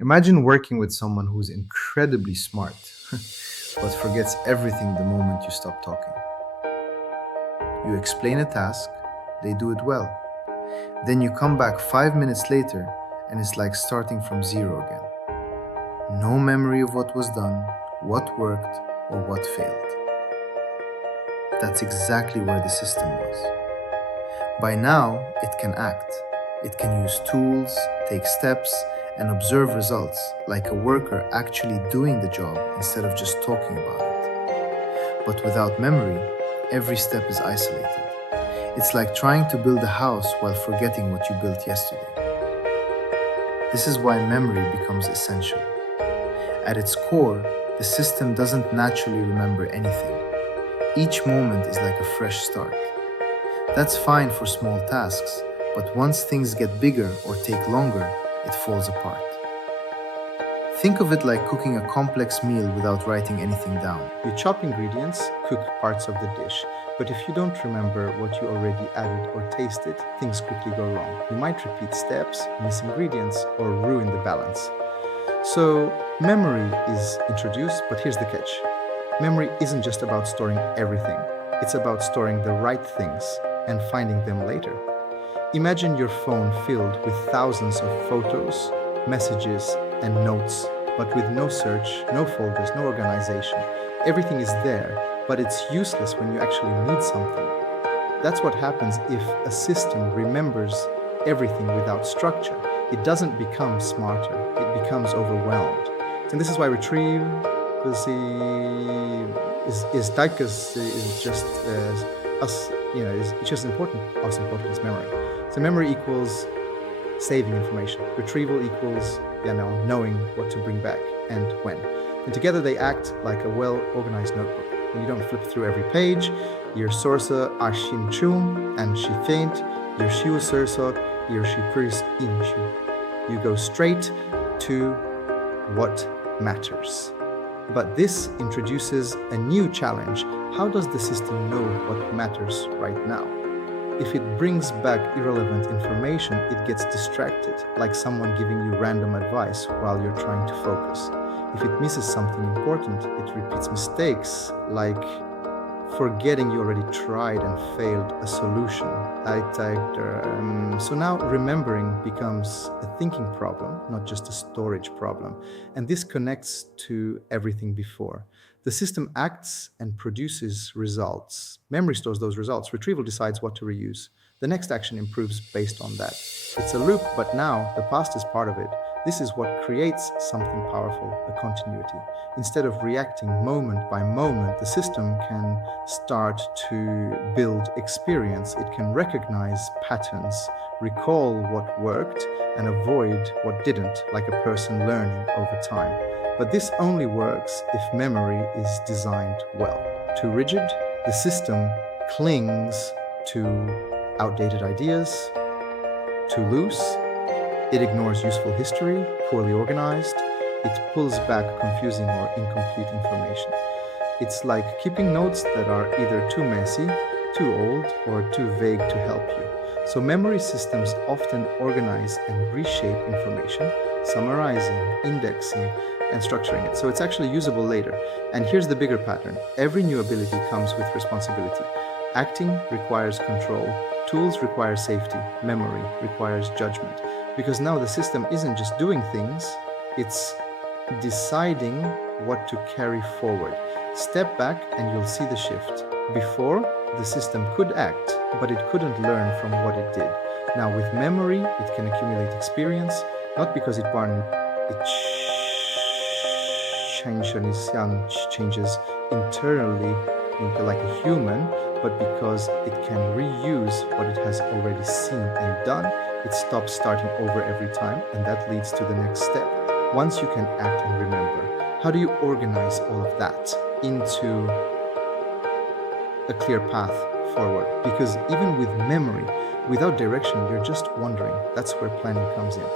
Imagine working with someone who's incredibly smart, but forgets everything the moment you stop talking. You explain a task, they do it well. Then you come back 5 minutes later, and it's like starting from zero again. No memory of what was done, what worked, or what failed. That's exactly where the system was. By now, it can act. It can use tools, take steps, and observe results, like a worker actually doing the job instead of just talking about it. But without memory, every step is isolated. It's like trying to build a house while forgetting what you built yesterday. This is why memory becomes essential. At its core, the system doesn't naturally remember anything. Each moment is like a fresh start. That's fine for small tasks, but once things get bigger or take longer, it falls apart. Think of it like cooking a complex meal without writing anything down. You chop ingredients, cook parts of the dish, but if you don't remember what you already added or tasted, things quickly go wrong. You might repeat steps, miss ingredients, or ruin the balance. So, memory is introduced, but here's the catch. Memory isn't just about storing everything, it's about storing the right things and finding them later. Imagine your phone filled with thousands of photos, messages, and notes, but with no search, no folders, no organization. Everything is there, but it's useless when you actually need something. That's what happens if a system remembers everything without structure. It doesn't become smarter, it becomes overwhelmed. And this is why retrieve is like us is just us, it's just important, as important as memory. So memory equals saving information. Retrieval equals knowing what to bring back and when. And together they act like a well-organized notebook. And you don't flip through every page. Your source ashin chum and she faint. Your shiu surso, your shi pris inshu. You go straight to what matters. But this introduces a new challenge. How does the system know what matters right now? If it brings back irrelevant information, it gets distracted, like someone giving you random advice while you're trying to focus. If it misses something important, it repeats mistakes, like forgetting you already tried and failed a solution. So now remembering becomes a thinking problem, not just a storage problem. And this connects to everything before. The system acts and produces results. Memory stores those results. Retrieval decides what to reuse. The next action improves based on that. It's a loop, but now the past is part of it. This is what creates something powerful, a continuity. Instead of reacting moment by moment, the system can start to build experience. It can recognize patterns, recall what worked, and avoid what didn't, like a person learning over time. But this only works if memory is designed well. Too rigid, the system clings to outdated ideas. Too loose, it ignores useful history, poorly organized. It pulls back confusing or incomplete information. It's like keeping notes that are either too messy, too old, or too vague to help you. So memory systems often organize and reshape information, summarizing, indexing, and structuring it. So it's actually usable later. And here's the bigger pattern. Every new ability comes with responsibility. Acting requires control. Tools require safety. Memory requires judgment. Because now the system isn't just doing things, it's deciding what to carry forward. Step back and you'll see the shift. Before, the system could act, but it couldn't learn from what it did. Now with memory, it can accumulate experience, not because it changes internally like a human, but because it can reuse what it has already seen and done. It stops starting over every time, and that leads to the next step. Once you can act and remember, how do you organize all of that into a clear path forward? Because even with memory, without direction, you're just wandering. That's where planning comes in.